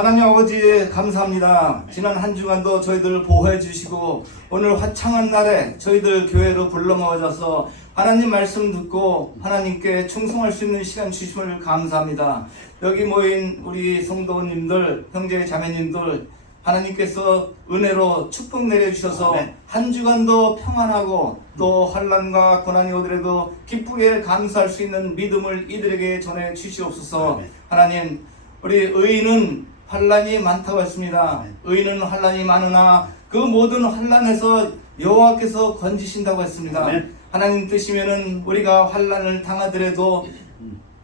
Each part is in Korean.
하나님 아버지 감사합니다. 지난 한 주간도 저희들 보호해 주시고 오늘 화창한 날에 저희들 교회로 불러 모아져서 하나님 말씀 듣고 하나님께 충성할 수 있는 시간 주심을 감사합니다. 여기 모인 우리 성도님들, 형제 자매님들 하나님께서 은혜로 축복 내려주셔서 한 주간도 평안하고 또 환난과 고난이 오더라도 기쁘게 감사할 수 있는 믿음을 이들에게 전해 주시옵소서. 하나님, 우리 의인은 환난이 많다고 했습니다. 의인은 환난이 많으나 그 모든 환난에서 여호와께서 건지신다고 했습니다. 하나님 뜻이면은 우리가 환난을 당하더라도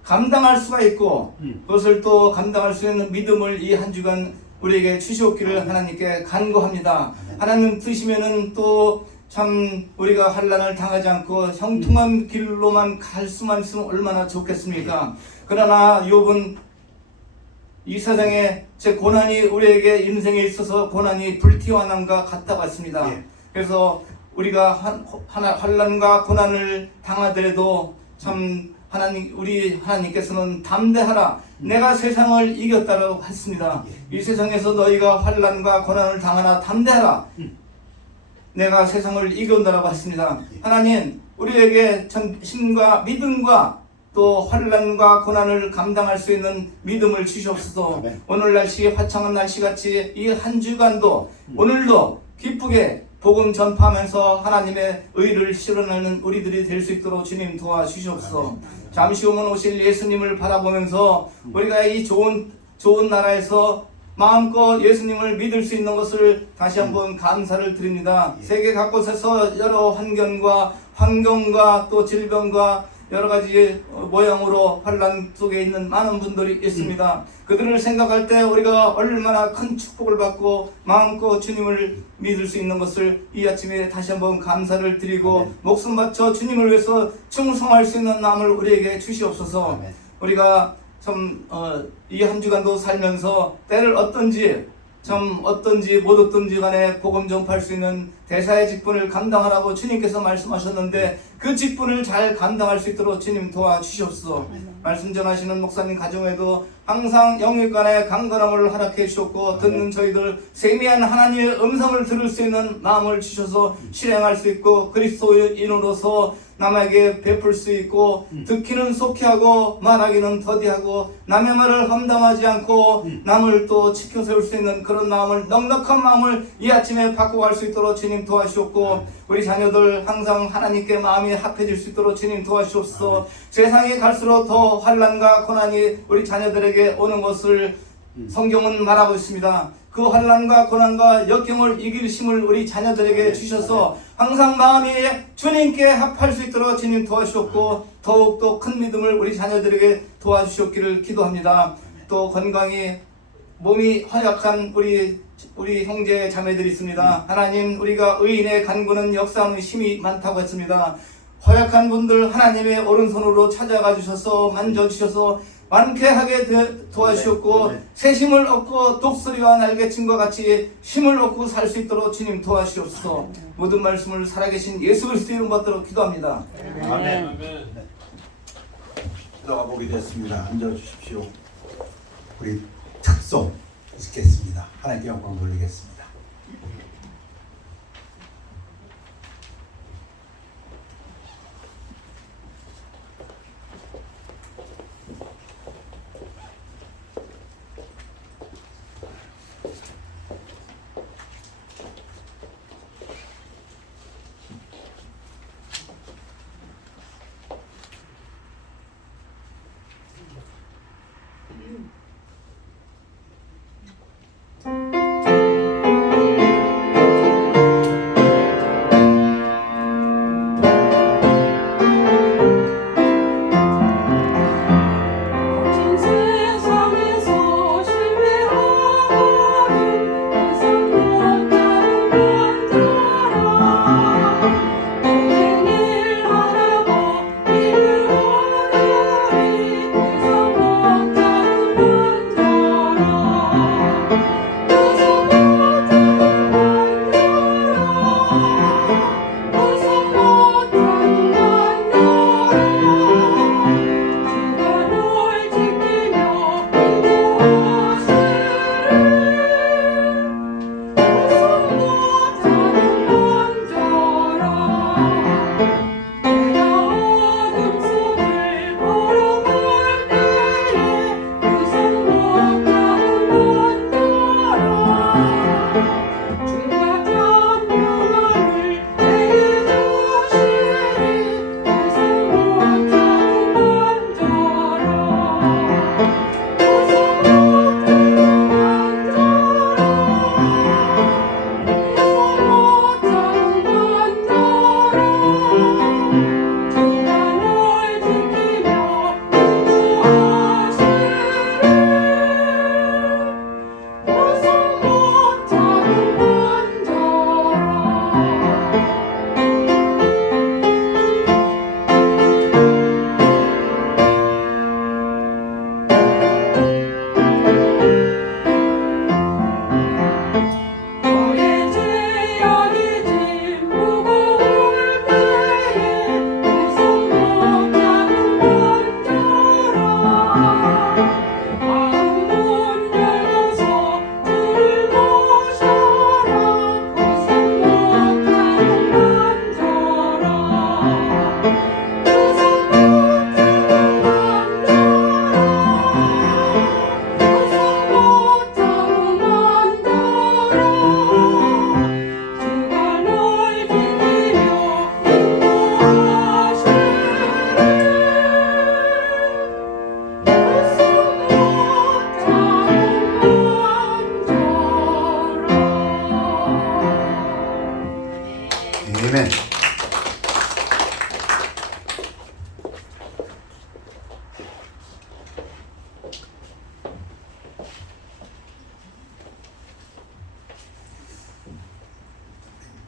감당할 수가 있고 그것을 또 감당할 수 있는 믿음을 이 한 주간 우리에게 주시옵기를 하나님께 간구합니다. 하나님 뜻이면은 또 참 우리가 환난을 당하지 않고 형통한 길로만 갈 수만 있으면 얼마나 좋겠습니까? 그러나 욥은 이 세상에 제 고난이 우리에게 인생에 있어서 고난이 불티와 남과 같다고 했습니다. 그래서 우리가 환난과 고난을 당하더라도 참 우리 하나님께서는 담대하라, 내가 세상을 이겼다고 했습니다. 이 세상에서 너희가 환난과 고난을 당하나 담대하라, 내가 세상을 이겨온다고 했습니다. 하나님, 우리에게 신과 믿음과 또 환난과 고난을 감당할 수 있는 믿음을 주시옵소서. 오늘 날씨 화창한 날씨같이 이 한 주간도 오늘도 기쁘게 복음 전파하면서 하나님의 의를 실현하는 우리들이 될 수 있도록 주님 도와주시옵소서. 잠시 후면 오실 예수님을 바라보면서 우리가 이 좋은 나라에서 마음껏 예수님을 믿을 수 있는 것을 다시 한번 감사를 드립니다. 세계 각곳에서 여러 환경과 또 질병과 여러 가지 모양으로 환난 속에 있는 많은 분들이 있습니다. 그들을 생각할 때 우리가 얼마나 큰 축복을 받고 마음껏 주님을 믿을 수 있는 것을 이 아침에 다시 한번 감사를 드리고 목숨 바쳐 주님을 위해서 충성할 수 있는 마음을 우리에게 주시옵소서. 우리가 참 이 한 주간도 살면서 때를 어떤지 못 어떤지 간에 복음 전파할 수 있는 대사의 직분을 감당하라고 주님께서 말씀하셨는데 그 직분을 잘 감당할 수 있도록 주님 도와주시옵소서. 말씀 전하시는 목사님 가정에도 항상 영육간에 강건함을 허락해 주셨고 듣는 저희들 세미한 하나님의 음성을 들을 수 있는 마음을 주셔서 실행할 수 있고 그리스도인으로서 남에게 베풀 수 있고 듣기는 속히하고 말하기는 더디하고 남의 말을 험담하지 않고 남을 또 지켜 세울 수 있는 그런 마음을, 넉넉한 마음을 이 아침에 바꿔 갈 수 있도록 주님 도와주셨고 우리 자녀들 항상 하나님께 마음이 합해질 수 있도록 주님 도와주옵소서. 세상이 갈수록 더 환난과 고난이 우리 자녀들에게 오는 것을 성경은 말하고 있습니다. 그 환난과 고난과 역경을 이길 힘을 우리 자녀들에게 주셔서 항상 마음이 주님께 합할 수 있도록 주님 도와주셨고 더욱더 큰 믿음을 우리 자녀들에게 도와주셨기를 기도합니다. 또 건강히 몸이 허약한 우리 형제 자매들이 있습니다. 하나님, 우리가 의인의 간구는 역사하는 힘이 많다고 했습니다. 허약한 분들 하나님의 오른손으로 찾아가 주셔서 만져주셔서 완쾌하게 도와주셨고 새 힘을 얻고 독수리와 날개침과 같이 힘을 얻고 살 수 있도록 주님 도와주시옵소서. 모든 말씀을 살아계신 예수 그리스도 이름 받도록 기도합니다. 아멘. 기도가 보게 됐습니다. 앉아주십시오. 우리 특송 읽겠습니다. 하나님께 영광 돌리겠습니다.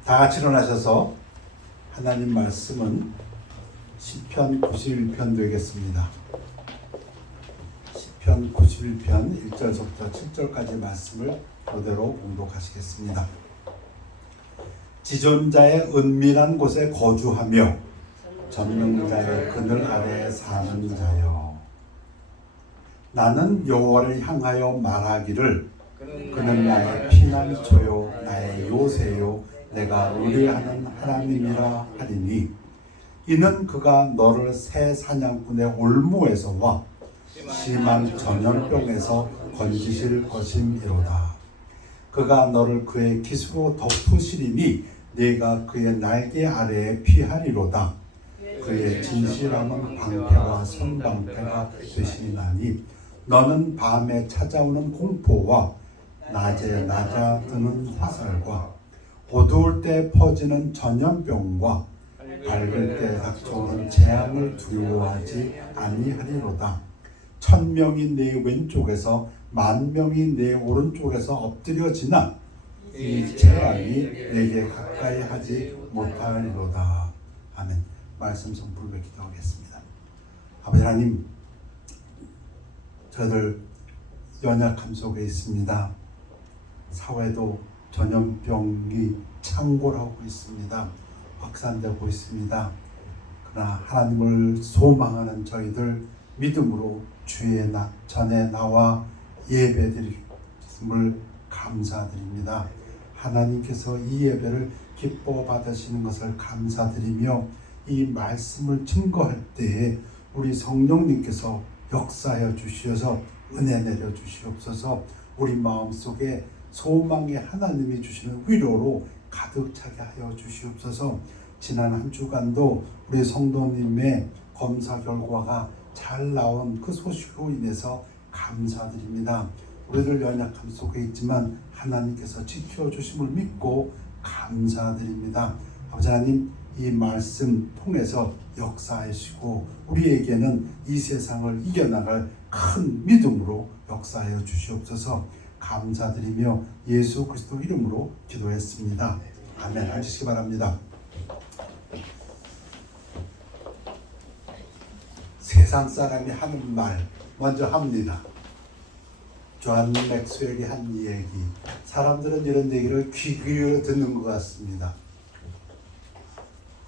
다 같이 일어나셔서 하나님 말씀은 시편 91편 되겠습니다. 시편 91편 1절부터 7절까지 말씀을 그대로 봉독하시겠습니다. 지존자의 은밀한 곳에 거주하며 전능자의 그늘 아래에 사는 자여, 나는 여호와를 향하여 말하기를 그는 나의 피난처요 나의 요새요 내가 의뢰하는 하나님이라 하리니, 이는 그가 너를 새 사냥꾼의 올무에서와 심한 전염병에서 건지실 것임이로다. 그가 너를 그의 깃으로 덮으시리니 네가 그의 날개 아래에 피하리로다. 그의 진실함은 방패와 선방패가 되시리나니, 너는 밤에 찾아오는 공포와 낮에 낮아드는 화살과 어두울 때 퍼지는 전염병과 밝을 때 닥쳐오는 재앙을 두려워하지 아니하리로다. 1000명이 내 왼쪽에서 10,000명이 내 오른쪽에서 엎드려지나 이 재앙이 내게 가까이 하지 못하리로다. 아멘. 말씀 선포를 기도하겠습니다. 아버지 하나님, 저희들 연약함 속에 있습니다. 사회도 전염병이 창궐하고 있습니다. 확산되고 있습니다. 그러나 하나님을 소망하는 저희들 믿음으로 주의 전에 나와 예배드림을 감사드립니다. 하나님께서 이 예배를 기뻐 받으시는 것을 감사드리며, 이 말씀을 증거할 때에 우리 성령님께서 역사하여 주시어서 은혜 내려 주시옵소서. 우리 마음속에 소망의 하나님이 주시는 위로로 가득 차게 하여 주시옵소서. 지난 한 주간도 우리 성도님의 검사 결과가 잘 나온 그 소식으로 인해서 감사드립니다. 우리들 연약함 속에 있지만 하나님께서 지켜주심을 믿고 감사드립니다. 아버지 하나님, 이 말씀 통해서 역사하시고 우리에게는 이 세상을 이겨나갈 큰 믿음으로 역사하여 주시옵소서. 감사드리며 예수 그리스도 이름으로 기도했습니다. 아멘. 앉으시기 바랍니다. 세상 사람이 하는 말 먼저 합니다. 존 맥스웰이 한 얘기, 사람들은 이런 얘기를 귀 기울여 듣는 것 같습니다.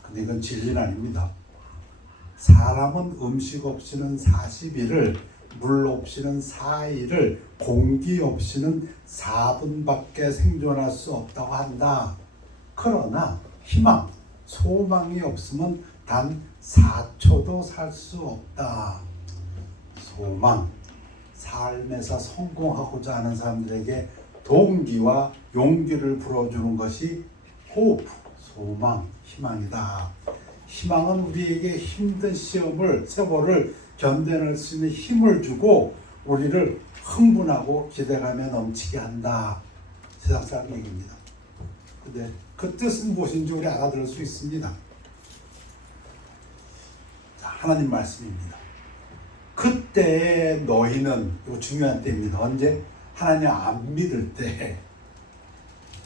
근데 이건 진리는 아닙니다. 사람은 음식 없이는 40일을, 물 없이는 4일을, 공기 없이는 4분밖에 생존할 수 없다고 한다. 그러나 희망, 소망이 없으면 단 4초도 살 수 없다. 소망, 삶에서 성공하고자 하는 사람들에게 동기와 용기를 불어주는 것이 호프, 소망, 희망이다. 희망은 우리에게 힘든 시험을, 세월을 견뎌낼 수 있는 힘을 주고 우리를 흥분하고 기대감에 넘치게 한다. 세상 사람 얘기입니다. 근데 그 뜻은 무엇인지 우리 알아들을 수 있습니다. 자, 하나님 말씀입니다. 그때 너희는, 이거 중요한 때입니다. 언제? 하나님 안 믿을 때,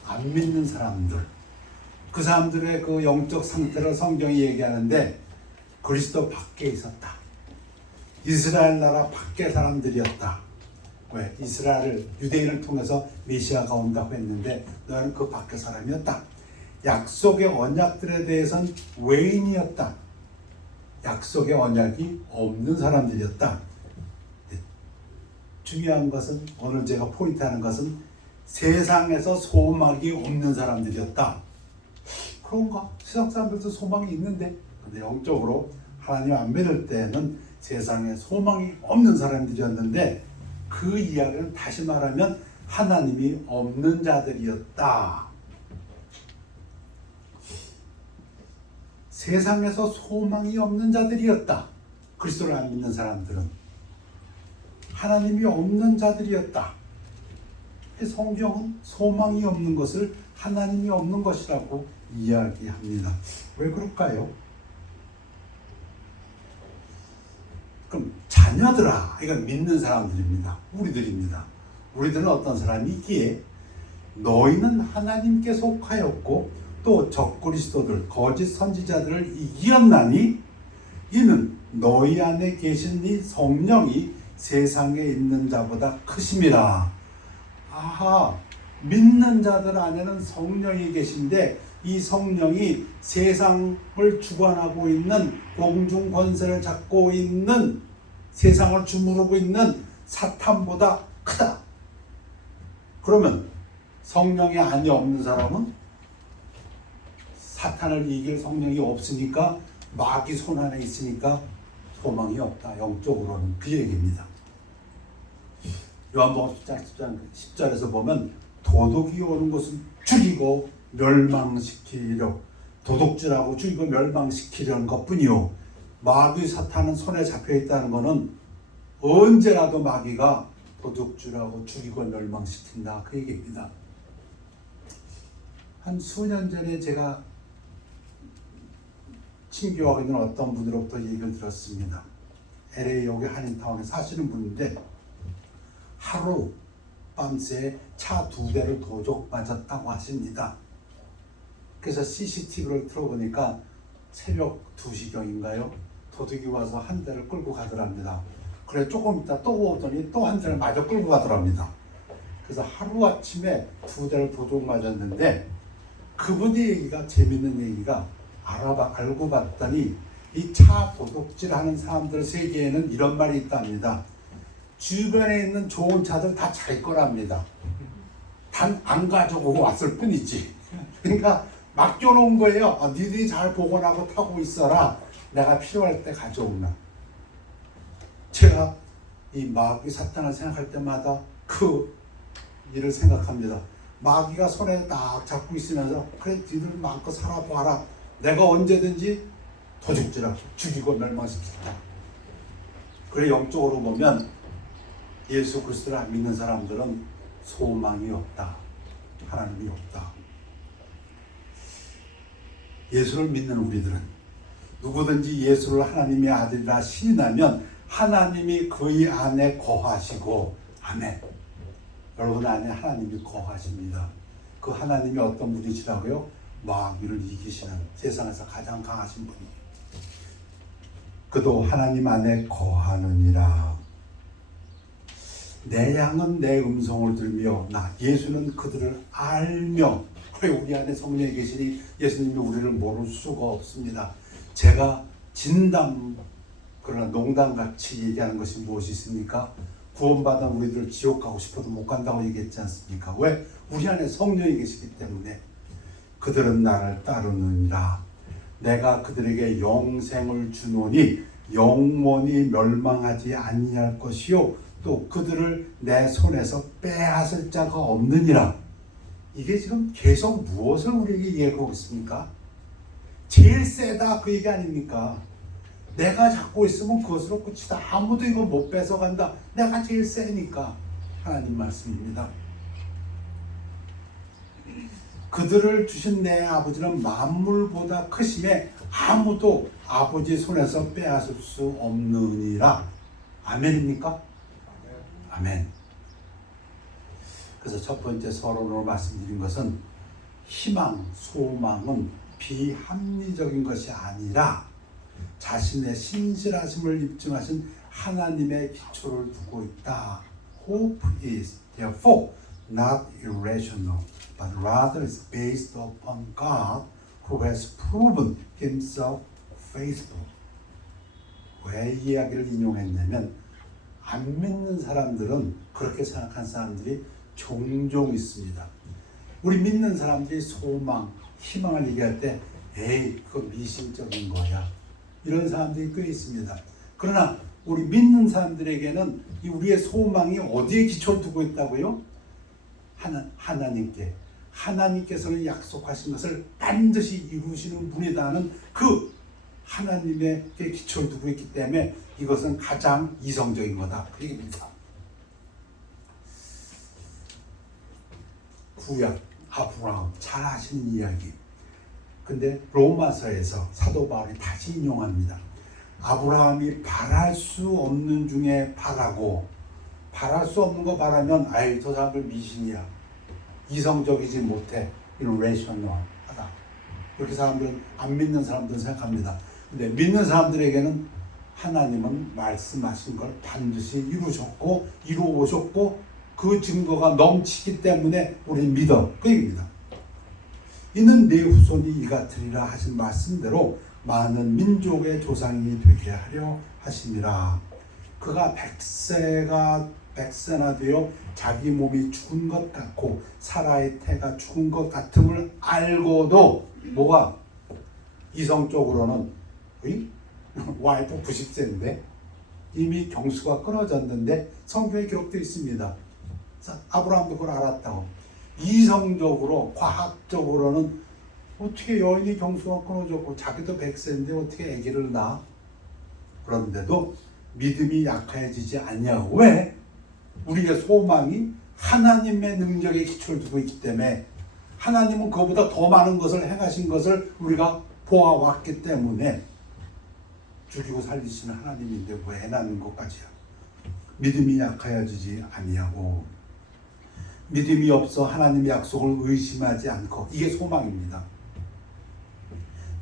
안 믿는 사람들, 그 사람들의 그 영적 상태를 성경이 얘기하는데, 그리스도 밖에 있었다. 이스라엘 나라 밖에 사람들이었다. 왜? 이스라엘을, 유대인을 통해서 메시아가 온다고 했는데 너희는 그 밖에 사람이었다. 약속의 언약들에 대해서는 외인이었다. 약속의 언약이 없는 사람들이었다. 중요한 것은, 오늘 제가 포인트하는 것은 세상에서 소망이 없는 사람들이었다. 그런가? 세상 사람들도 소망이 있는데, 근데 영적으로 하나님 안 믿을 때는 세상에 소망이 없는 사람들이었는데, 그 이야기는 다시 말하면 하나님이 없는 자들이었다. 세상에서 소망이 없는 자들이었다. 그리스도를 안 믿는 사람들은 하나님이 없는 자들이었다. 성경은 소망이 없는 것을 하나님이 없는 것이라고 이야기합니다. 왜 그럴까요? 그럼 자녀들아, 이건 믿는 사람들입니다. 우리들입니다. 우리들은 어떤 사람이 있기에 너희는 하나님께 속하였고 또 적그리스도들 거짓 선지자들을 이기었나니 이는 너희 안에 계신 이 성령이 세상에 있는 자보다 크심이라. 아하, 믿는 자들 안에는 성령이 계신데 이 성령이 세상을 주관하고 있는 공중 권세를 잡고 있는 세상을 주무르고 있는 사탄보다 크다. 그러면 성령이 안에 없는 사람은 사탄을 이길 성령이 없으니까 마귀 손 안에 있으니까 소망이 없다. 영적으로는 그 얘기입니다. 요한복음 10절에서 보면 도둑이 오는 것은 죽이고 멸망시키려, 도둑질하고 죽이고 멸망시키려는 것뿐이요, 마귀 사탄은 손에 잡혀 있다는 것은 언제라도 마귀가 도둑질하고 죽이고 멸망시킨다, 그 얘기입니다. 한 수년 전에 제가 친교하고 있는 어떤 분으로부터 얘기를 들었습니다. LA 여기 한인타운에 사시는 분인데 하루 밤새 차 2대를 도둑 맞았다고 하십니다. 그래서 CCTV를 틀어보니까 새벽 2시경인가요? 도둑이 와서 한 대를 끌고 가더랍니다. 그래 조금 있다 또 오더니 또 한 대를 마저 끌고 가더랍니다. 그래서 하루아침에 2대를 도둑 맞았는데 그분의 얘기가, 재밌는 얘기가, 알고 봤더니 이 차 도둑질하는 사람들 세계에는 이런 말이 있답니다. 주변에 있는 좋은 차들 다 자기 거랍니다. 단 안 가져오고 왔을 뿐이지. 그러니까 맡겨놓은 거예요. 니들이 잘 보관하고 타고 있어라. 내가 필요할 때 가져오나. 제가 이 마귀 사탄을 생각할 때마다 그 일을 생각합니다. 마귀가 손에 딱 잡고 있으면서 그래 니들 마음껏 살아봐라. 내가 언제든지 도둑질하고 죽이고 멸망시킨다. 그래 영적으로 보면 예수 그리스도를 안 믿는 사람들은 소망이 없다. 하나님이 없다. 예수를 믿는 우리들은 누구든지 예수를 하나님의 아들이라 신인하면 하나님이 그의 안에 거하시고, 아멘. 여러분 안에 하나님이 거하십니다. 그 하나님이 어떤 분이시라고요? 마귀를 이기시는, 세상에서 가장 강하신 분. 그도 하나님 안에 거하느니라. 내 양은 내 음성을 들며 나 예수는 그들을 알며. 왜 우리 안에 성령이 계시니 예수님이 우리를 모를 수가 없습니다. 제가 진담, 그러나 농담같이 얘기하는 것이 무엇이 있습니까? 구원받은 우리들 지옥 가고 싶어도 못 간다고 얘기했지 않습니까? 왜? 우리 안에 성령이 계시기 때문에. 그들은 나를 따르느니라. 내가 그들에게 영생을 주노니 영원히 멸망하지 아니할 것이요 또 그들을 내 손에서 빼앗을 자가 없느니라. 이게 지금 계속 무엇을 우리에게 얘기하고 있습니까? 제일 세다 그 얘기 아닙니까? 내가 잡고 있으면 그것으로 끝이다. 아무도 이거 못 뺏어간다. 내가 제일 세니까. 하나님 말씀입니다. 그들을 주신 내 아버지는 만물보다 크심에 아무도 아버지 손에서 빼앗을 수 없느니라. 아멘입니까? 아멘. 그래서 첫 번째 서론으로 말씀드린 것은 희망, 소망은 비합리적인 것이 아니라 자신의 신실하심을 입증하신 하나님의 기초를 두고 있다. Hope is therefore not irrational, but rather is based upon God who has proven himself faithful. 왜 이 이야기를 인용했냐면 안 믿는 사람들은, 그렇게 생각한 사람들이 종종 있습니다. 우리 믿는 사람들이 소망, 희망을 얘기할 때 에이 그거 미신적인 거야, 이런 사람들이 꽤 있습니다. 그러나 우리 믿는 사람들에게는 이 우리의 소망이 어디에 기초를 두고 있다고요? 하나님께. 하나님께서는 약속하신 것을 반드시 이루시는 분이다는 그 하나님에게 기초를 두고 있기 때문에 이것은 가장 이성적인 거다, 그 얘기입니다. 구약 아브라함 잘 아시는 이야기. 근데 로마서에서 사도 바울이 다시 인용합니다. 아브라함이 바랄 수 없는 중에 바라고, 바랄 수 없는 거 바라면 아이 저 사람들 미신이야, 이성적이지 못해, irrational하다. 그렇게 사람들은 안 믿는 사람들은 생각합니다. 근데 믿는 사람들에게는 하나님은 말씀하신 걸 반드시 이루셨고 이루어오셨고 그 증거가 넘치기 때문에 우리는 믿어. 그 얘기입니다. 이는 내 후손이 이같으리라 하신 말씀대로 많은 민족의 조상이 되게 하려 하심이라. 그가 백세나 되어 자기 몸이 죽은 것 같고 사라의 태가 죽은 것 같음을 알고도 뭐가 이성적으로는 와이프 90세인데 이미 경수가 끊어졌는데 성경에 기록되어 있습니다. 아브라함도 그걸 알았다고. 이성적으로 과학적으로는 어떻게 여인이 경수가 끊어졌고 자기도 100세인데 어떻게 아기를 낳아? 그런데도 믿음이 약해지지 않냐고. 왜? 우리의 소망이 하나님의 능력에 기초를 두고 있기 때문에 하나님은 그보다 더 많은 것을 행하신 것을 우리가 보아왔기 때문에 죽이고 살리시는 하나님인데 왜 낳는 것까지야? 믿음이 약해지지 아니하고 믿음이 없어 하나님의 약속을 의심하지 않고 이게 소망입니다.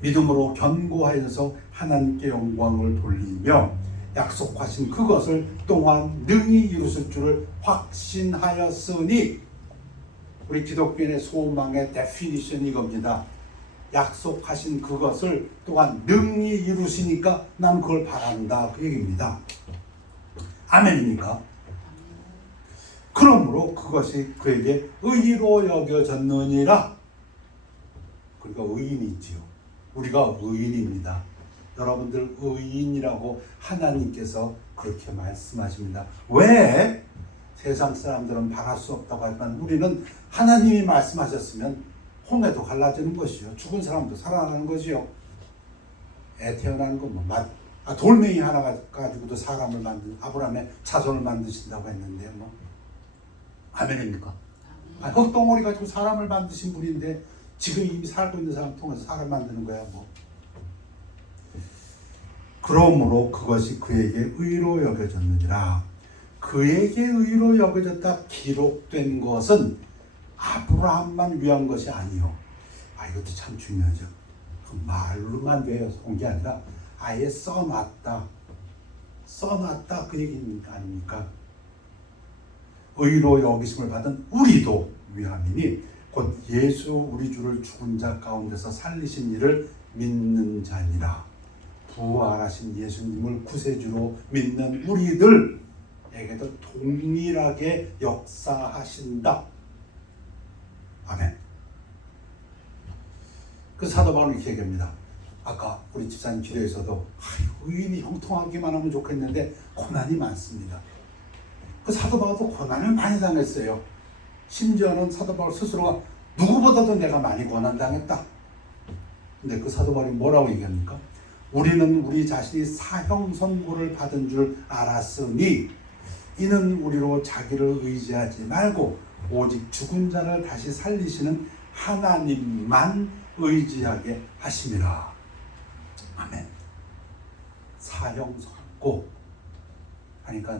믿음으로 견고하여서 하나님께 영광을 돌리며 약속하신 그것을 또한 능히 이루실 줄을 확신하였으니 우리 기독교인의 소망의 데피니션이 이겁니다. 약속하신 그것을 또한 능히 이루시니까 난 그걸 바란다 그 얘기입니다. 아멘입니까? 그러므로 그것이 그에게 의로 여겨졌느니라. 그러니까 의인이지요. 우리가 의인입니다. 여러분들 의인이라고 하나님께서 그렇게 말씀하십니다. 왜? 세상 사람들은 바랄 수 없다고 하지만 우리는 하나님이 말씀하셨으면 홍해도 갈라지는 것이요. 죽은 사람도 살아나는 것이요. 애 태어나는 건 뭐 돌멩이 하나 가지고도 사람을 아브라함의 자손을 만드신다고 했는데 뭐 아멘입니까? 흙덩어리 가지고 사람을 만드신 분인데 지금 이미 살고 있는 사람 통해서 사람 만드는 거야 뭐. 그러므로 그것이 그에게 의로 여겨졌느니라. 그에게 의로 여겨졌다 기록된 것은 아브라함만 위한 것이 아니요. 이것도 참 중요하죠. 그 말로만 온 게 아니라 아예 써놨다 그 얘기 아닙니까? 의로 여기심을 받은 우리도 위함이니 곧 예수 우리 주를 죽은 자 가운데서 살리신 이를 믿는 자니라. 부활하신 예수님을 구세주로 믿는 우리들에게도 동일하게 역사하신다. 아멘. 그 사도 바울은 이렇게 얘기합니다. 아까 우리 집사님 기도에서도 의인이 형통하기만 하면 좋겠는데 고난이 많습니다. 그 사도 바울도 고난을 많이 당했어요. 심지어는 사도 바울 스스로가 누구보다도 내가 많이 고난당했다. 근데 그 사도 바울이 뭐라고 얘기합니까? 우리는 우리 자신이 사형 선고를 받은 줄 알았으니 이는 우리로 자기를 의지하지 말고 오직 죽은 자를 다시 살리시는 하나님만 의지하게 하심이라. 아멘. 사형 선고 하니까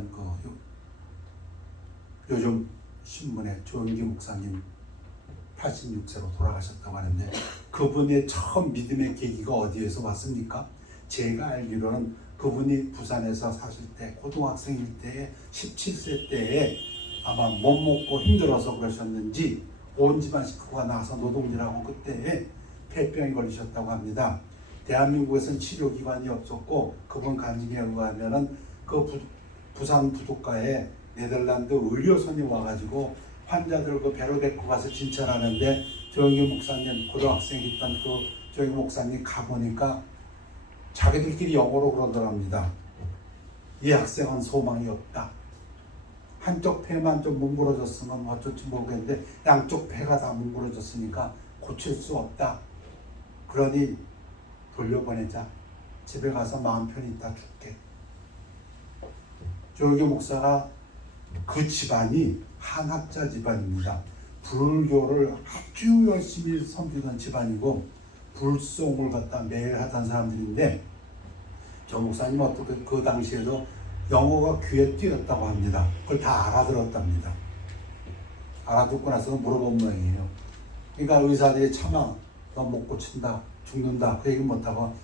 요즘 신문에 조영기 목사님 86세로 돌아가셨다고 하는데 그분의 처음 믿음의 계기가 어디에서 왔습니까? 제가 알기로는 그분이 부산에서 사실 때 고등학생일 때에 17세 때에 아마 못 먹고 힘들어서 그러셨는지 온 집안 식구가 나와서 노동일하고 그때 폐병에 걸리셨다고 합니다. 대한민국에서는 치료기관이 없었고 그분 간증에 의하면은 부산 부둣가에 네덜란드 의료선이 와가지고 환자들 그 배로 데리고 가서 진찰하는데 조영기 목사님 고등학생 있던 그 조영기 목사님 가보니까 자기들끼리 영어로 그러더랍니다. 이 학생은 소망이 없다. 한쪽 폐만 좀 뭉그러졌으면 어쩔지 모르겠는데 양쪽 폐가 다 뭉그러졌으니까 고칠 수 없다. 그러니 돌려보내자. 집에 가서 마음 편히 있다 줄게. 조영기 목사가 그 집안이 한학자 집안입니다. 불교를 아주 열심히 섬기던 집안이고 불송을 갖다 매일 하던 사람들인데 저 목사님 어떻게 그 당시에도 영어가 귀에 띄었다고 합니다. 그걸 다 알아들었답니다. 알아듣고 나서 물어본 모양이에요. 그러니까 의사들이 차마 너 못 고친다, 죽는다 그 얘기 못하고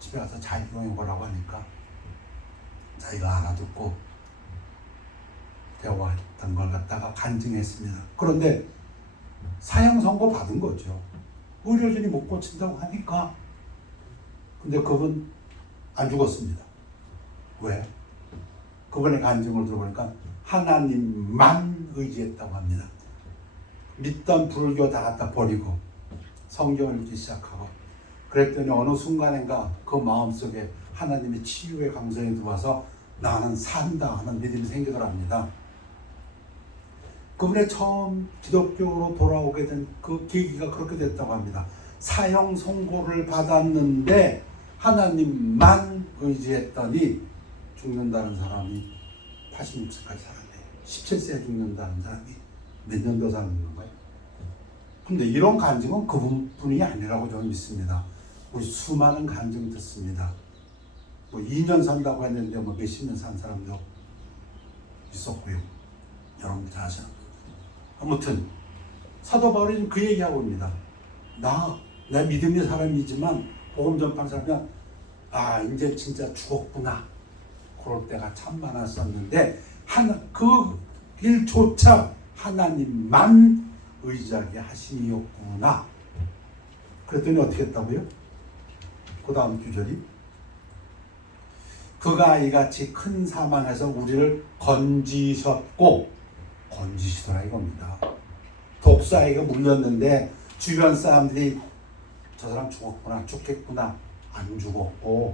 집에 가서 잘 이용해보라고 하니까 자기가 알아듣고 대화했던 걸 갖다가 간증했습니다. 그런데 사형 선고 받은 거죠. 의료진이 못 고친다고 하니까. 근데 그분 안 죽었습니다. 왜? 그분의 간증을 들어보니까 하나님만 의지했다고 합니다. 믿던 불교 다 갖다 버리고 성경을 읽기 시작하고 그랬더니 어느 순간인가 그 마음속에 하나님의 치유의 감성이 들어와서 나는 산다 하는 믿음이 생기더랍니다. 그분의 처음 기독교로 돌아오게 된 그 계기가 그렇게 됐다고 합니다. 사형 선고를 받았는데 하나님만 의지했더니 죽는다는 사람이 86세까지 살았네요. 17세에 죽는다는 사람이 몇 년 더 사는 건가요? 근데 이런 간증은 그분뿐이 아니라고 저는 믿습니다. 우리 수많은 간증 듣습니다. 뭐 2년 산다고 했는데 뭐 몇십 년 산 사람도 있었고요. 여러분들 다 아시는. 아무튼 사도 바울이 지금 그 얘기하고 있습니다. 내 믿음의 사람이지만 복음 전파하는 사람은 이제 진짜 죽었구나. 그럴 때가 참 많았었는데 그 일조차 하나님만 의지하게 하심이었구나. 그랬더니 어떻게 했다고요? 그 다음 구절이 그가 이같이 큰 사망에서 우리를 건지셨고 건지시더라 이겁니다. 독사에게 물렸는데 주변 사람들이 저 사람 죽었구나, 죽겠구나. 안 죽었고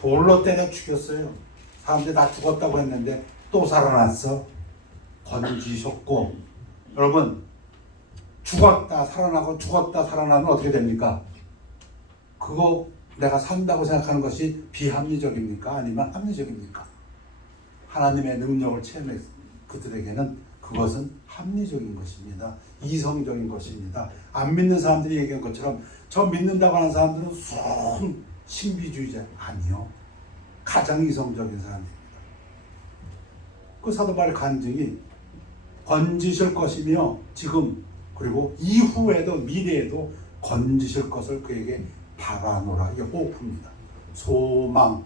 돌로 때려 죽였어요. 사람들이 다 죽었다고 했는데 또 살아났어. 건지셨고. 여러분 죽었다 살아나고 죽었다 살아나면 어떻게 됩니까? 그거 내가 산다고 생각하는 것이 비합리적입니까? 아니면 합리적입니까? 하나님의 능력을 체험했 그들에게는 그것은 합리적인 것입니다. 이성적인 것입니다. 안 믿는 사람들이 얘기한 것처럼 저 믿는다고 하는 사람들은 순 신비주의자 아니요. 가장 이성적인 사람입니다. 그 사도 바울의 간증이 건지실 것이며 지금 그리고 이후에도 미래에도 건지실 것을 그에게 바라노라. 이게 호흡입니다. 소망,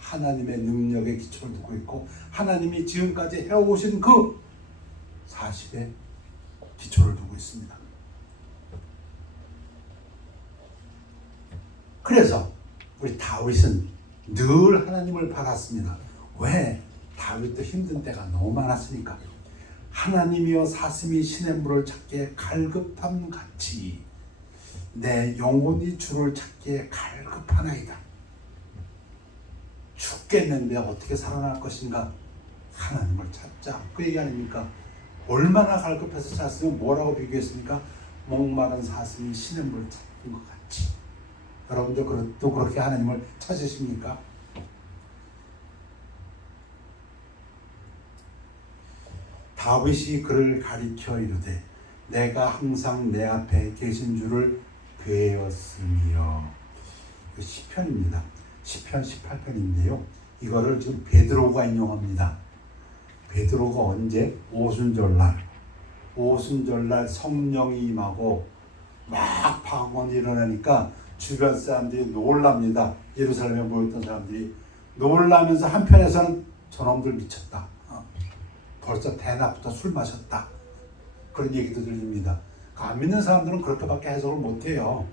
하나님의 능력에 기초를 두고 있고 하나님이 지금까지 해오신 그 사실에 기초를 두고 있습니다. 그래서 우리 다윗은 늘 하나님을 바랐습니다. 왜? 다윗도 힘든 때가 너무 많았으니까. 하나님이여 사슴이 시냇물을 찾기에 갈급함 같이 내 영혼이 주를 찾기에 갈급하나이다. 죽겠는데 어떻게 살아날 것인가? 하나님을 찾자. 그 얘기 아닙니까? 얼마나 갈급해서 찾았으면 뭐라고 비교했습니까? 목마른 사슴이 시냇물을 찾는 것 같이. 여러분들 또 그렇게 하나님을 찾으십니까? 다윗이 그를 가리켜 이르되 내가 항상 내 앞에 계신 줄을 배웠으며. 시편입니다. 시편 18편인데요. 이거를 지금 베드로가 인용합니다. 베드로가 언제? 오순절날 성령이 임하고 막 방언이 일어나니까 주변 사람들이 놀랍니다. 예루살렘에 모였던 사람들이 놀라면서 한편에서는 저놈들 미쳤다. 벌써 대낮부터 술 마셨다. 그런 얘기도 들립니다. 안 믿는 사람들은 그렇게밖에 해석을 못해요.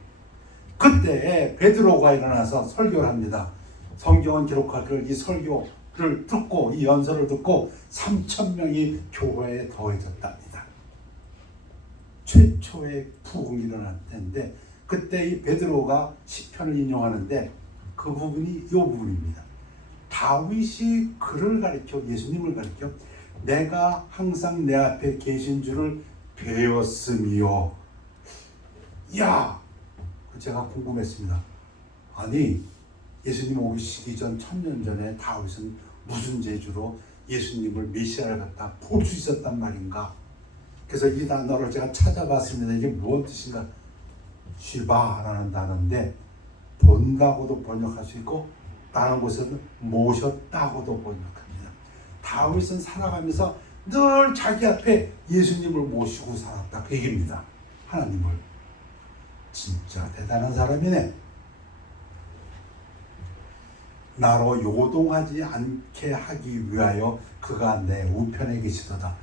그때 베드로가 일어나서 설교를 합니다. 성경은 기록하기를 이 설교를 듣고 이 연설을 듣고 3,000명이 교회에 더해졌답니다. 최초의 부흥이 일어날 때인데 그때 이 베드로가 시편을 인용하는데 그 부분이 이 부분입니다. 다윗이 그를 가리켜 예수님을 가리켜 내가 항상 내 앞에 계신 줄을 배웠으며. 제가 궁금했습니다. 아니 예수님 오시기 전 1000년 전에 다윗은 무슨 재주로 예수님을 메시아를 갖다 볼 수 있었단 말인가? 그래서 이 단어를 제가 찾아봤습니다. 이게 무슨 뜻인가? 쉬바라는 단어인데 본다고도 번역할 수 있고 다른 곳에는 모셨다고도 번역합니다. 다윗은 살아가면서 늘 자기 앞에 예수님을 모시고 살았다. 그 얘기입니다. 하나님을. 진짜 대단한 사람이네. 나로 요동하지 않게 하기 위하여 그가 내 우편에 계시도다.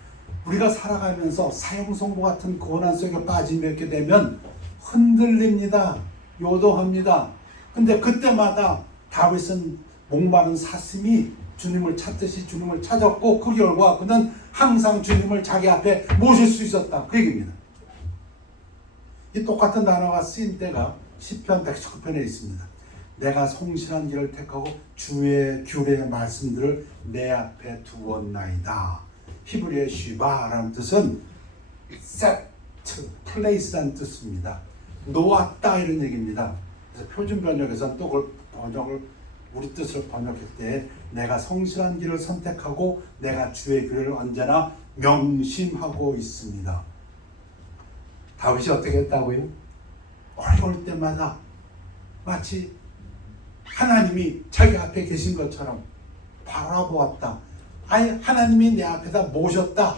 우리가 살아가면서 사형선고 같은 고난 속에 빠지게 되면 흔들립니다. 요동합니다. 근데 그때마다 다윗은 목마른 사슴이 주님을 찾듯이 주님을 찾았고, 그 결과 그는 항상 주님을 자기 앞에 모실 수 있었다. 그 얘기입니다. 이 똑같은 단어가 쓰인 때가 시편 119편에 있습니다. 내가 성실한 길을 택하고 주의 규례의 말씀들을 내 앞에 두었나이다. 히브리의 쉬바라는 뜻은 세트, 플레이스라는 뜻입니다. 놓았다 이런 얘기입니다. 그래서 표준 번역에서는 또 그걸 번역을 우리 뜻으로 번역할 때 내가 성실한 길을 선택하고 내가 주의 규례를 언제나 명심하고 있습니다. 다윗이 어떻게 했다고요? 어려울 때마다 마치 하나님이 자기 앞에 계신 것처럼 바라보았다. 아니, 하나님이 내 앞에다 모셨다.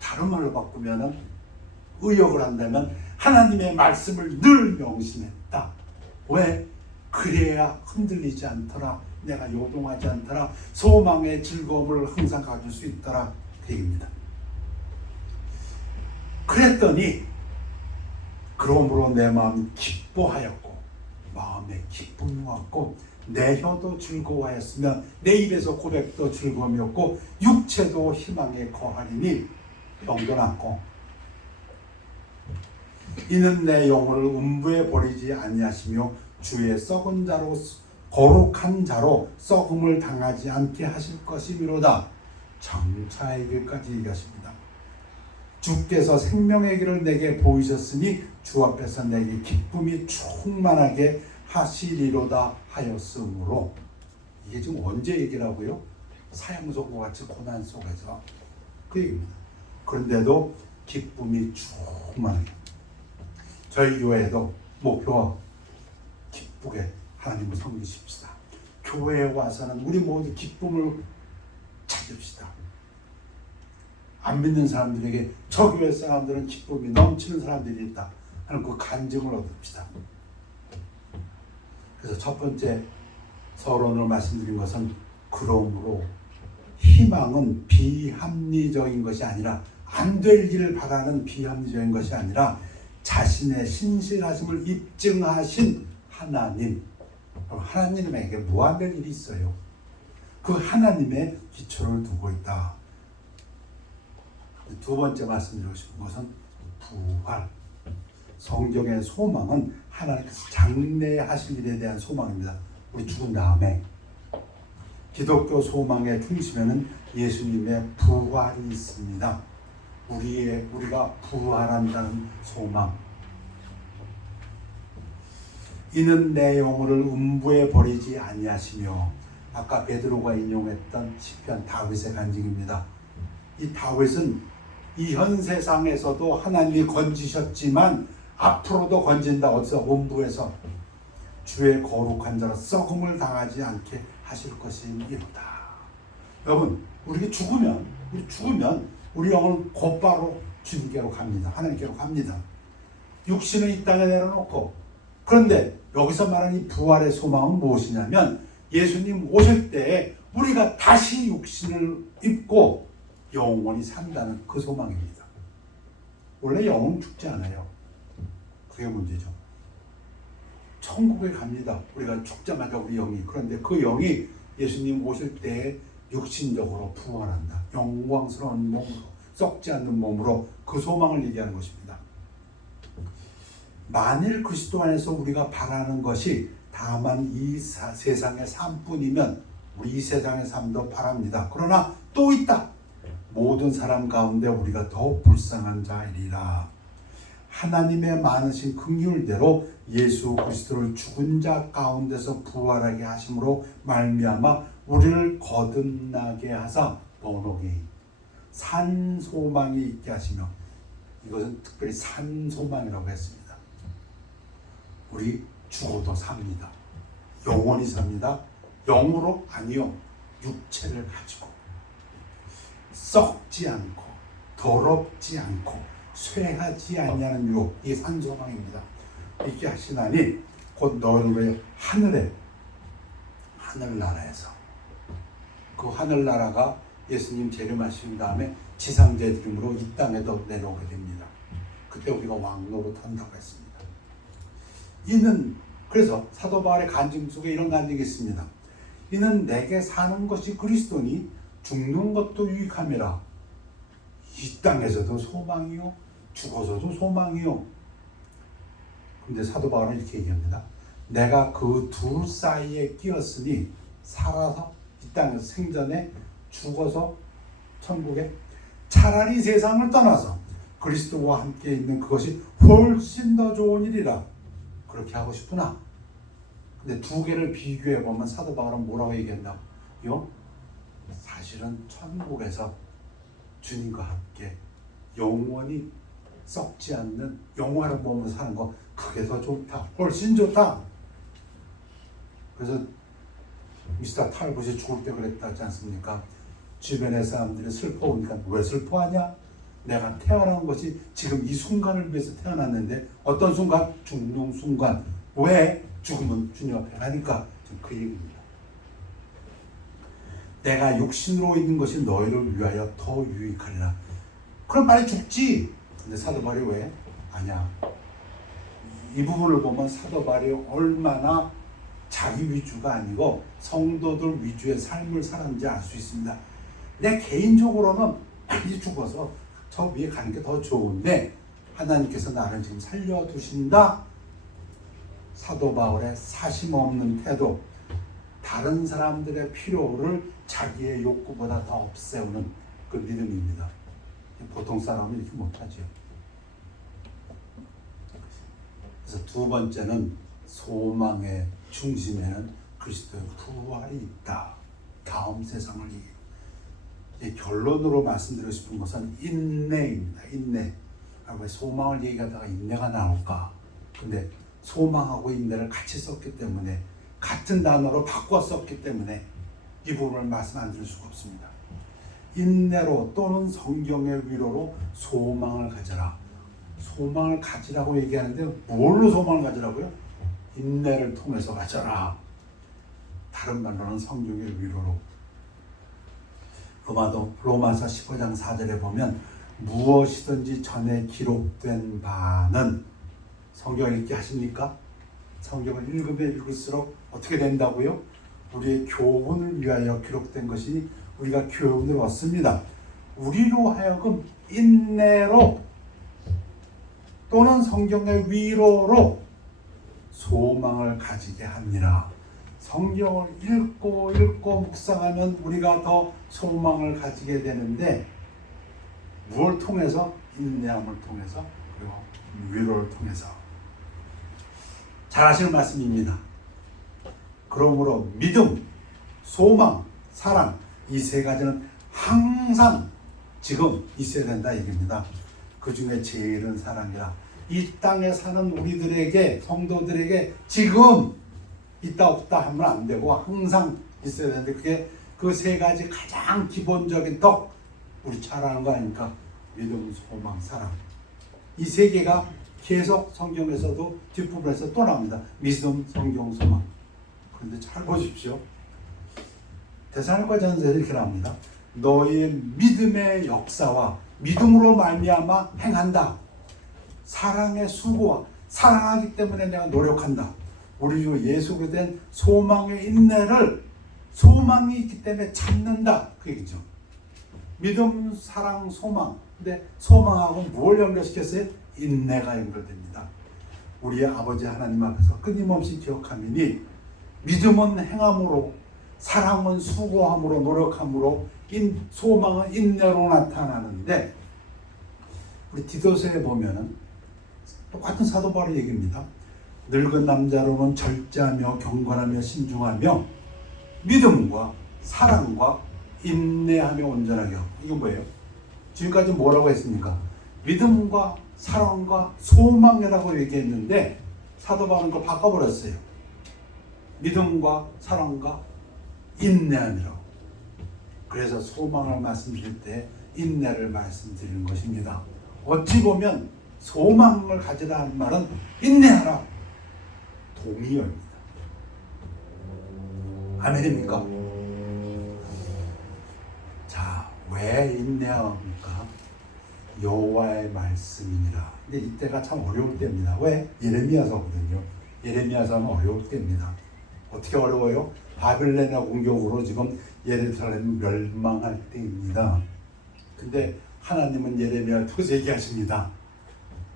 다른 말로 바꾸면 의역을 한다면 하나님의 말씀을 늘 명심했다. 왜? 그래야 흔들리지 않더라. 내가 요동하지 않더라. 소망의 즐거움을 항상 가질 수 있더라. 그 얘기입니다. 그랬더니 그러므로 내 마음이 기뻐하였고 마음에 기쁨이 왔고 내 혀도 즐거워하였으며 내 입에서 고백도 즐거움이었고 육체도 희망에 거하리니 병도 낫고 이는 내 영혼을 음부에 버리지 아니하시며 주의 썩은 자로 거룩한 자로 썩음을 당하지 않게 하실 것이미로다. 장차에게까지 얘기하십니다. 주께서 생명의 길을 내게 보이셨으니 주 앞에서 내게 기쁨이 충만하게 하시리로다 하였으므로. 이게 지금 언제 얘기라고요? 사형선고 같이 고난 속에서 그 얘기입니다. 그런데도 기쁨이 충만하게. 저희 교회에도 목표와 기쁘게 하나님을 섬기십시다. 교회에 와서는 우리 모두 기쁨을 찾읍시다. 안 믿는 사람들에게 저 교회 사람들은 기쁨이 넘치는 사람들이 있다 하는 그 간증을 얻읍시다. 그래서 첫 번째 서론을 말씀드린 것은 그러므로 희망은 비합리적인 것이 아니라 안 될 길을 바라는 비합리적인 것이 아니라 자신의 신실하심을 입증하신 하나님, 하나님에게 무한된 일이 있어요. 그 하나님의 기초를 두고 있다. 두 번째 말씀드리고 싶은 것은 부활. 성경의 소망은 하나님께서 장래하실 일에 대한 소망입니다. 우리 죽은 다음에. 기독교 소망의 중심에는 예수님의 부활이 있습니다. 우리가 부활한다는 소망. 이는 내 영혼을 음부에 버리지 아니하시며. 아까 베드로가 인용했던 시편 다윗의 간증입니다. 이 다윗은 이 현 세상에서도 하나님이 건지셨지만 앞으로도 건진다. 어디서? 음부에서 주의 거룩한 자로 썩음을 당하지 않게 하실 것이니로다. 여러분, 우리 죽으면 우리 영혼은 곧바로 주님께로 갑니다. 하나님께로 갑니다. 육신은 이 땅에 내려놓고. 그런데 여기서 말하는 이 부활의 소망은 무엇이냐면 예수님 오실 때 우리가 다시 육신을 입고 영원히 산다는 그 소망입니다. 원래 영혼은 죽지 않아요. 그게 문제죠. 천국에 갑니다. 우리가 죽자마자 우리 영이. 그런데 그 영이 예수님 오실 때 육신적으로 부활한다. 영광스러운 몸으로, 썩지 않는 몸으로 그 소망을 얘기하는 것입니다. 만일 그리스도 안에서 우리가 바라는 것이 다만 이 세상의 삶뿐이면 우리 이 세상의 삶도 바랍니다. 그러나 또 있다. 모든 사람 가운데 우리가 더 불쌍한 자이리라. 하나님의 많으신 긍휼대로 예수 그리스도를 죽은 자 가운데서 부활하게 하심으로 말미암아 우리를 거듭나게 하사 번호기 산 소망이 있게 하시며. 이것은 특별히 산 소망이라고 했습니다. 우리 죽어도 삽니다. 영원히 삽니다. 영으로? 아니요. 육체를 가지고 썩지 않고 더럽지 않고 쇠하지 아니하는 유혹, 이게 산소망입니다. 이렇게 하시나니 곧 너를 위해 하늘나라에서, 그 하늘나라가 예수님 재림하신 다음에 지상재림으로 이 땅에도 내려오게 됩니다. 그때 우리가 왕노릇 한다고 했습니다. 이는, 그래서 사도 바울의 간증 속에 이런 간증이 있습니다. 이는 내게 사는 것이 그리스도니 죽는 것도 유익함이라. 이 땅에서도 소망이요, 죽어서도 소망이요. 근데 사도 바울은 이렇게 얘기합니다. 내가 그 둘 사이에 끼었으니 살아서 이 땅에서 생전에, 죽어서 천국에, 차라리 세상을 떠나서 그리스도와 함께 있는 그것이 훨씬 더 좋은 일이라. 그렇게 하고 싶구나. 근데 두 개를 비교해 보면 사도 바울은 뭐라고 얘기한다고요? 사실은 천국에서 주님과 함께 영원히 썩지 않는 영화를 보면서 사는 거, 그게 더 좋다, 훨씬 좋다. 그래서 미스터 탈봇이 죽을 때 그랬다지 않습니까? 주변의 사람들이 슬퍼하니까 왜 슬퍼하냐? 내가 태어난 것이 지금 이 순간을 위해서 태어났는데, 어떤 순간? 죽는 순간. 왜? 죽으면 주님 앞에 가니까. 지금 그 얘기입니다. 내가 육신으로 있는 것이 너희를 위하여 더 유익하리라. 그럼 빨리 죽지. 근데 사도 바울이 왜? 아니야. 이 부분을 보면 사도 바울이 얼마나 자기 위주가 아니고 성도들 위주의 삶을 살았는지 알 수 있습니다. 내 개인적으로는 빨리 죽어서 저 위에 가는 게 더 좋은데 하나님께서 나를 지금 살려두신다. 사도 바울의 사심 없는 태도, 다른 사람들의 필요를 자기의 욕구보다 더 없애우는 그 믿음입니다. 보통 사람은 이렇게 못하죠. 그래서 두 번째는 소망의 중심에는 그리스도의 부활이 있다. 다음 세상을 얘기해요. 결론으로 말씀드리고 싶은 것은 인내입니다. 인내. 왜 소망을 얘기하다가 인내가 나올까? 근데 소망하고 인내를 같이 썼기 때문에, 같은 단어로 바꿔 썼기 때문에 이 부분을 말씀 안 드릴 수가 없습니다. 인내로 또는 성경의 위로로 소망을 가져라. 소망을 가지라고 얘기하는데 뭘로 소망을 가지라고요? 인내를 통해서 가져라. 다른 말로는 성경의 위로로. 로마서 15장 4절에 보면 무엇이든지 전에 기록된 바는, 성경을 읽게 하십니까? 성경을 읽으면 읽을수록 어떻게 된다고요? 우리의 교훈을 위하여 기록된 것이니 우리가 교훈을 얻습니다. 우리로 하여금 인내로 또는 성경의 위로로 소망을 가지게 합니다. 성경을 읽고 묵상하면 우리가 더 소망을 가지게 되는데, 무엇을 통해서? 인내함을 통해서, 그리고 위로를 통해서. 잘 아시는 말씀입니다. 그러므로 믿음, 소망, 사랑, 이 세 가지는 항상 지금 있어야 된다 얘기입니다. 그 중에 제일은 사랑이라. 이 땅에 사는 우리들에게, 성도들에게 지금 있다 없다 하면 안 되고 항상 있어야 되는데, 그게 그 세 가지 가장 기본적인 덕, 우리 잘 아는 거 아닙니까? 믿음, 소망, 사랑. 이 세 개가 계속 성경에서도 뒷부분에서 또 나옵니다. 믿음, 성경, 소망. 그런데 잘 보십시오. 데살로니가전서에 이렇게 나옵니다. 너의 믿음의 역사와 믿음으로 말미암아 행한다. 사랑의 수고와, 사랑하기 때문에 내가 노력한다. 우리 주 예수로 된 소망의 인내를, 소망이 있기 때문에 참는다. 그 얘기죠. 믿음, 사랑, 소망. 근데 소망하고 뭘 연결시켰어요? 인내가 연결됩니다. 우리의 아버지 하나님 앞에서 끊임없이 기억하미니, 믿음은 행함으로, 사랑은 수고함으로, 노력함으로, 소망은 인내로 나타나는데, 우리 디도서에 보면은 똑같은 사도 바울의 얘기입니다. 늙은 남자로는 절제하며 경건하며 신중하며 믿음과 사랑과 인내하며 온전하게 하고. 이건 뭐예요? 지금까지 뭐라고 했습니까? 믿음과 사랑과 소망이라고 얘기했는데 사도 바울은 그걸 바꿔버렸어요. 믿음과 사랑과 인내하니라고. 그래서 소망을 말씀드릴 때 인내를 말씀드리는 것입니다. 어찌 보면 소망을 가지라는 말은 인내하라, 동의어입니다. 아멘입니까? 자, 왜 인내합니까? 여호와의 말씀이니라. 근데 이때가 참 어려울 때입니다. 왜? 예레미야서거든요. 예레미야서 하면 어려울 때입니다. 어떻게 어려워요? 바빌로니아 공격으로 지금 예루살렘이 멸망할 때입니다. 근데 하나님은 예레미야를 통해서 얘기하십니다.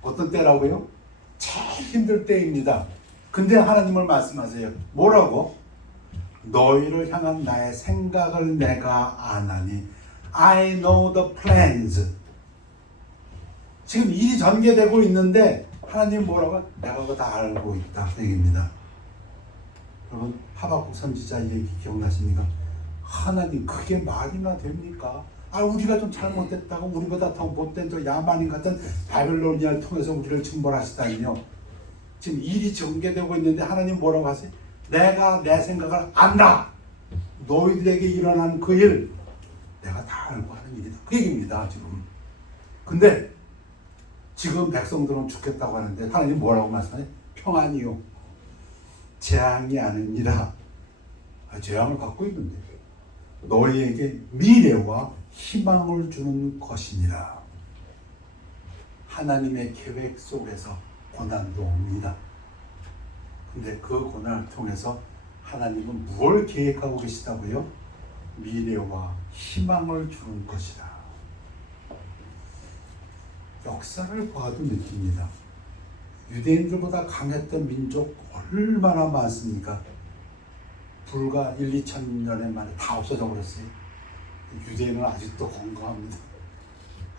어떤 때라고요? 제일 힘들 때입니다. 근데 하나님을 말씀하세요. 뭐라고? 너희를 향한 나의 생각을 내가 아나니 I know the plans. 지금 일이 전개되고 있는데 하나님 뭐라고? 내가 그거 다 알고 있다 얘기입니다. 여러분 하박국 선지자 얘기 기억나십니까? 하나님 그게 말이나 됩니까? 우리가 좀 잘못했다고 우리보다 더 못된 저 야만인 같은 바벨로니아를 통해서 우리를 징벌하시다니요. 지금 일이 전개되고 있는데 하나님 뭐라고 하세요? 내가 내 생각을 안다. 너희들에게 일어난 그 일 내가 다 알고 하는 일이다. 그 얘기입니다 지금. 근데 지금 백성들은 죽겠다고 하는데 하나님 뭐라고 말씀하세요? 평안이요 재앙이 아니니라. 재앙을 갖고 있는데 너희에게 미래와 희망을 주는 것이니라. 하나님의 계획 속에서 고난도 옵니다. 근데 그 고난을 통해서 하나님은 무엇을 계획하고 계시다고요? 미래와 희망을 주는 것이라. 역사를 봐도 느낍니다. 유대인들보다 강했던 민족 얼마나 많습니까? 불과 1-2천 년에 만에 다 없어져 버렸어요. 유대인은 아직도 건강합니다.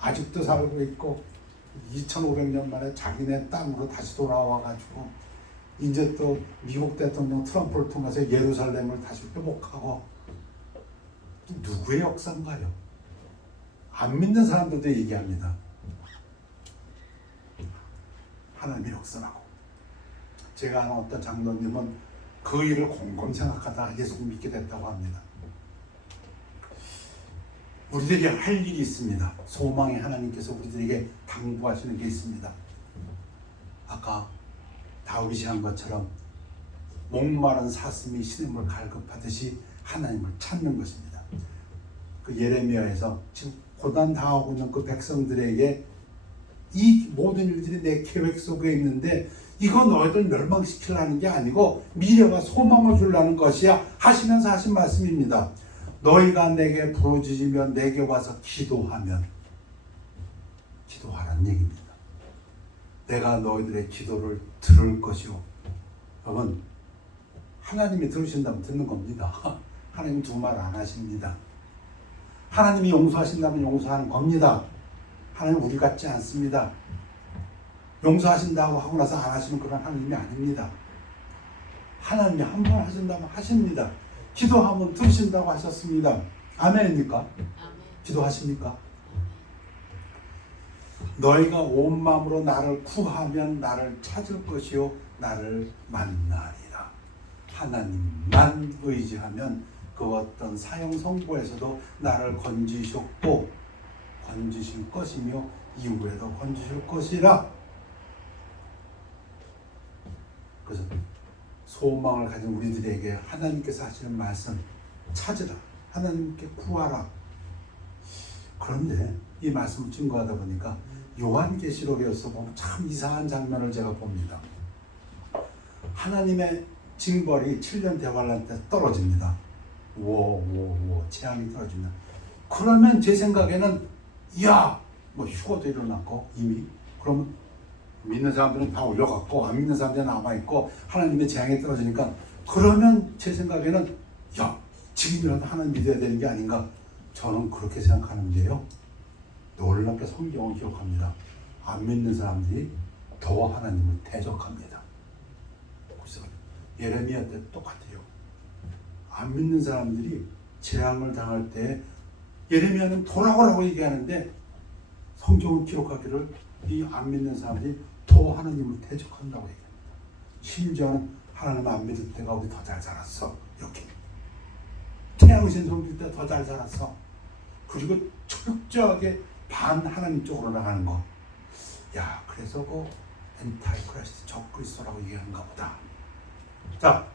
아직도 살고 있고 2500년 만에 자기네 땅으로 다시 돌아와가지고 이제 또 미국 대통령 트럼프를 통해서 예루살렘을 다시 회복하고. 누구의 역사인가요? 안 믿는 사람들도 얘기합니다. 하나님의 역사라고. 제가 아는 어떤 장로님은 그 일을 곰곰 생각하다가 예수님 믿게 됐다고 합니다. 우리들이 할 일이 있습니다. 소망의 하나님께서 우리들에게 당부하시는 게 있습니다. 아까 다윗이 한 것처럼 목마른 사슴이 시냇물 갈급하듯이 하나님을 찾는 것입니다. 그 예레미야에서 지금 고난 당하고 있는 그 백성들에게 이 모든 일들이 내 계획 속에 있는데 이거 너희들 멸망시키려는 게 아니고 미래와 소망을 주려는 것이야 하시면서 하신 말씀입니다. 너희가 내게 부르짖으며 내게 와서 기도하면, 기도하라는 얘기입니다. 내가 너희들의 기도를 들을 것이요. 여러분 하나님이 들으신다면 듣는 겁니다. 하나님 두 말 안 하십니다. 하나님이 용서하신다면 용서하는 겁니다. 하나님 우리 같지 않습니다. 용서하신다고 하고 나서 안 하시는 그런 하나님이 아닙니다. 하나님이 한 번 하신다면 하십니다. 기도하면 들으신다고 하셨습니다. 아멘입니까? 아멘. 기도하십니까? 너희가 온 마음으로 나를 구하면 나를 찾을 것이요 나를 만나리라. 하나님만 의지하면 그 어떤 사형 선고에서도 나를 건지셨고 건지실 것이며 이후에도 건지실 것이라. 그래서 소망을 가진 우리들에게 하나님께서 하시는 말씀 찾으라. 하나님께 구하라. 그런데 이 말씀을 증거하다 보니까 요한계시록에서 보면 참 이상한 장면을 제가 봅니다. 하나님의 징벌이 7년 대환란 때 떨어집니다. 재앙이 떨어집니다. 그러면 제 생각에는 뭐 휴거도 일어났고 이미 그러면 믿는 사람들은 다 올려갔고 안 믿는 사람들은 남아있고 하나님의 재앙이 떨어지니까 그러면 제 생각에는 지금이라도 하나님 믿어야 되는 게 아닌가 저는 그렇게 생각하는데요. 놀랍게 성경은 기록합니다. 안 믿는 사람들이 더 하나님을 대적합니다. 그래서 예레미야 때 똑같아요. 안 믿는 사람들이 재앙을 당할 때 예레미야는 돌아오라고 얘기하는데 성경은 기록하기를 이 안 믿는 사람들이 더 하나님을 대적한다고 얘기합니다. 심지어는 하나님 안 믿을 때가 우리 더 잘 살았어. 이렇게 태양신 섬길 때 더 잘 살았어. 그리고 철저하게 반 하나님 쪽으로 나가는 거. 야, 그래서 그 엔타이 크라이스트 적그리스도라고 얘기한가 보다. 자,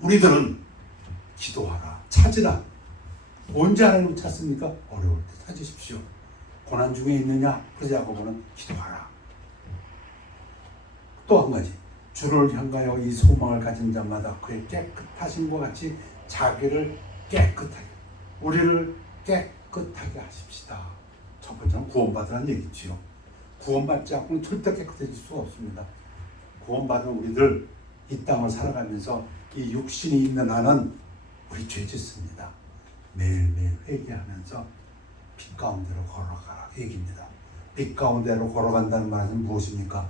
우리들은 기도하라, 찾으라. 언제 하나님을 찾습니까? 어려울 때 찾으십시오. 고난 중에 있느냐? 그래서 야고보는 기도하라. 또 한 가지, 주를 향하여 이 소망을 가진 자마다 그의 깨끗하심과 같이 자기를 깨끗하게, 우리를 깨끗하게 하십시다. 첫 번째는 구원받으라는 얘기지요. 구원받지 않고는 절대 깨끗해질 수가 없습니다. 구원받은 우리들 이 땅을 살아가면서 이 육신이 있는 한은 우리 죄 짓습니다. 매일매일 회개하면서 빛 가운데로 걸어가라 얘기입니다. 빛 가운데로 걸어간다는 말은 무엇입니까?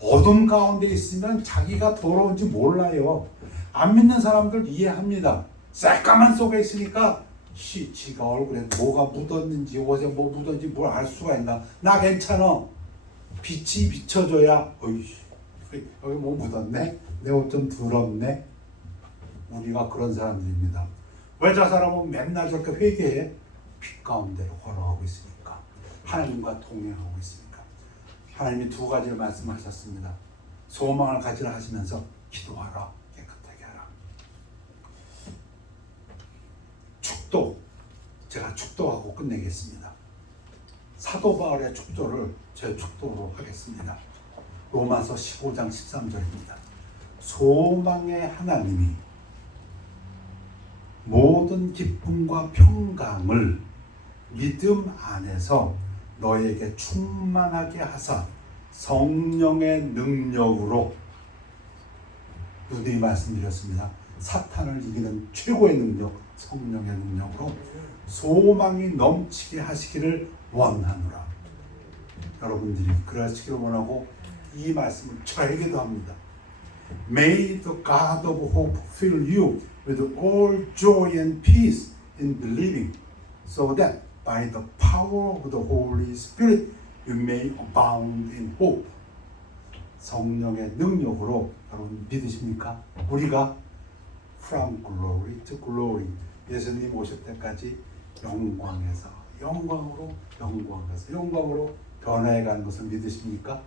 어둠 가운데 있으면 자기가 더러운지 몰라요. 안 믿는 사람들 이해합니다. 새까만 속에 있으니까 지가 얼굴에 뭐가 묻었는지, 옷에 뭐 묻었는지 뭘 알 수가 있나. 나 괜찮아. 빛이 비춰줘야 어이씨, 여기 뭐 묻었네? 내 옷 좀 더럽네? 우리가 그런 사람들입니다. 왜 저 사람은 맨날 저렇게 회개해? 빛 가운데로 걸어가고 있으니까. 하나님과 동행하고 있으니까. 하나님이 두 가지를 말씀하셨습니다. 소망을 가지라 하시면서 기도하라, 깨끗하게 하라. 축도, 제가 축도하고 끝내겠습니다. 사도 바울의 축도를 제 축도로 하겠습니다. 로마서 15장 13절입니다. 소망의 하나님이 모든 기쁨과 평강을 믿음 안에서 너에게 충만하게 하사 성령의 능력으로, 누누이 말씀드렸습니다. 사탄을 이기는 최고의 능력, 성령의 능력으로 소망이 넘치게 하시기를 원하노라. 여러분들이 그러시기를 원하고 이 말씀을 저에게도 합니다. May the God of hope fill you with all joy and peace in believing, so that by the power of the Holy Spirit you may abound in hope. 성령의 능력으로 여러분 믿으십니까? 우리가 from glory to glory, 예수님 오실 때까지 영광에서 영광으로, 영광에서 영광으로 변화해가는 것을 믿으십니까?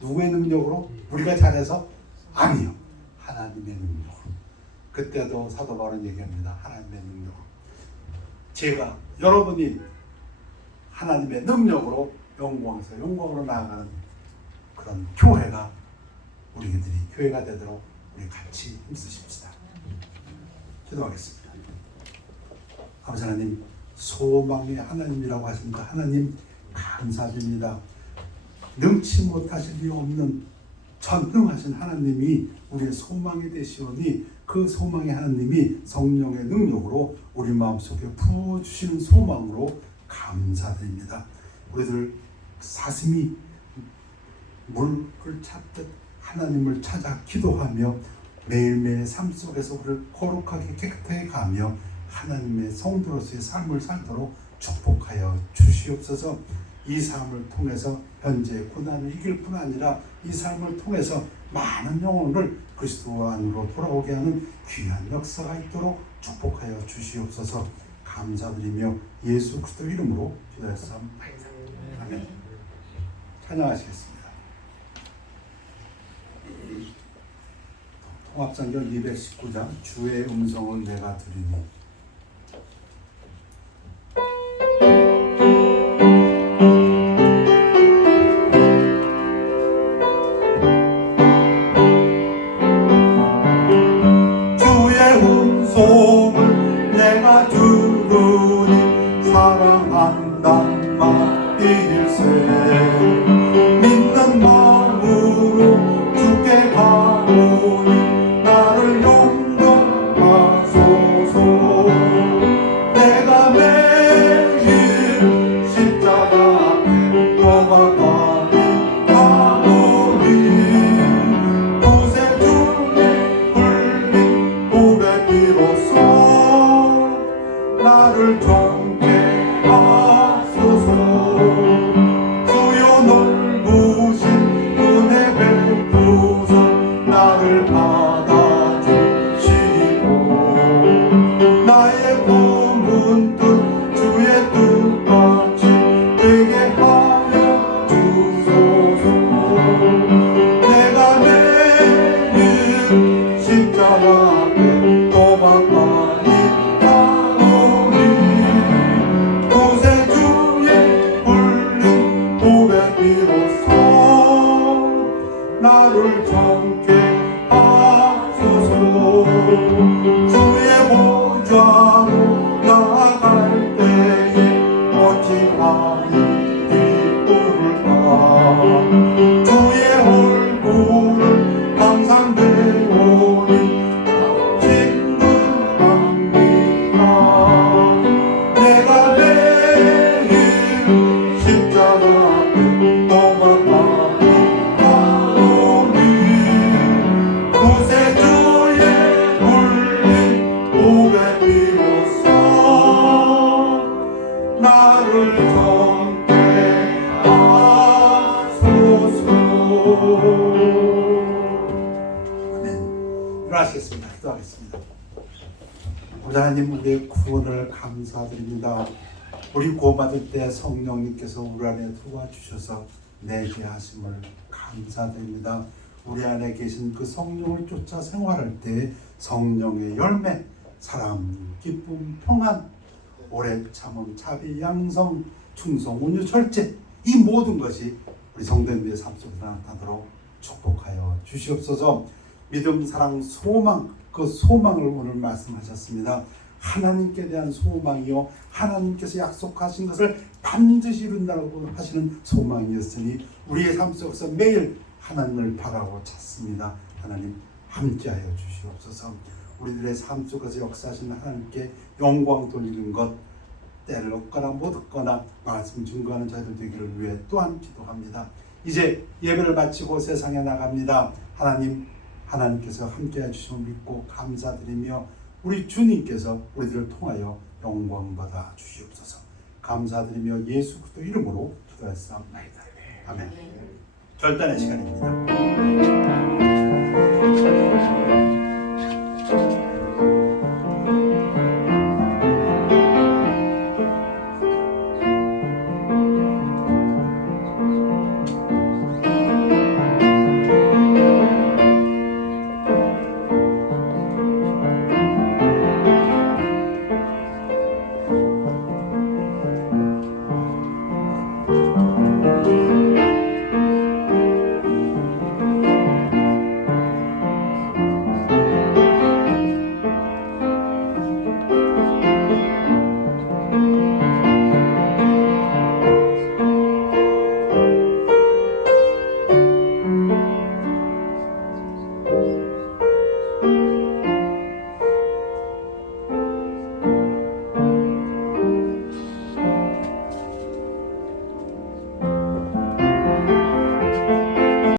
누구의 능력으로? 우리가 잘해서? 아니요. 하나님의 능력으로. 그때도 사도 바울은 얘기합니다. 하나님의 능력으로. 제가, 여러분이 하나님의 능력으로 영광에서 영광으로 나아가는 그런 교회가, 우리들이 교회가 되도록 우리 같이 힘쓰십시다. 기도하겠습니다. 아버지 하나님, 소망의 하나님이라고 하십니다. 하나님 감사드립니다. 능치 못하실 리 없는 전능하신 하나님이 우리의 소망이 되시오니, 그 소망의 하나님이 성령의 능력으로 우리 마음속에 부어주시는 소망으로 감사드립니다. 우리들 사슴이 물을 찾듯 하나님을 찾아 기도하며 매일매일 삶 속에서 우리를 거룩하게 깨끗하게 가며 하나님의 성도로서의 삶을 살도록 축복하여 주시옵소서. 이 삶을 통해서 현재 고난을 이길 뿐 아니라 이 삶을 통해서 많은 영혼을 그리스도 안으로 돌아오게 하는 귀한 역사가 있도록 축복하여 주시옵소서. 감사드리며 예수 그리스도 이름으로 기도했사옵나이다. 아멘. 찬양하시겠습니다. 통합상경 219장 주의 음성을 내가 들으니. 나를 정케 하소서. 주여 하나님, 우리의 구원을 감사드립니다. 우리 구원받을 때 성령님께서 우리 안에 들어와 주셔서 내게 하심을 감사드립니다. 우리 안에 계신 그 성령을 쫓아 생활할 때 성령의 열매, 사랑, 기쁨, 평안, 오래 참음, 자비, 양성, 충성, 온유, 절제, 이 모든 것이 우리 성도님의 삶 속에 나타나도록 축복하여 주시옵소서. 믿음, 사랑, 소망, 그 소망을 오늘 말씀하셨습니다. 하나님께 대한 소망이요, 하나님께서 약속하신 것을 반드시 이룬다고 하시는 소망이었으니 우리의 삶 속에서 매일 하나님을 바라고 찾습니다. 하나님 함께하여 주시옵소서. 우리들의 삶 속에서 역사하시는 하나님께 영광 돌리는 것, 때를 얻거나 못 얻거나 말씀 증거하는 자들 되기를 위해 또한 기도합니다. 이제 예배를 마치고 세상에 나갑니다. 하나님께서 함께해 주심을 믿고 감사드리며 우리 주님께서 우리들을 통하여 영광 받아 주시옵소서. 감사드리며 예수 그리스도 이름으로 기도했사옵나이다. 아멘. 결단의 시간입니다.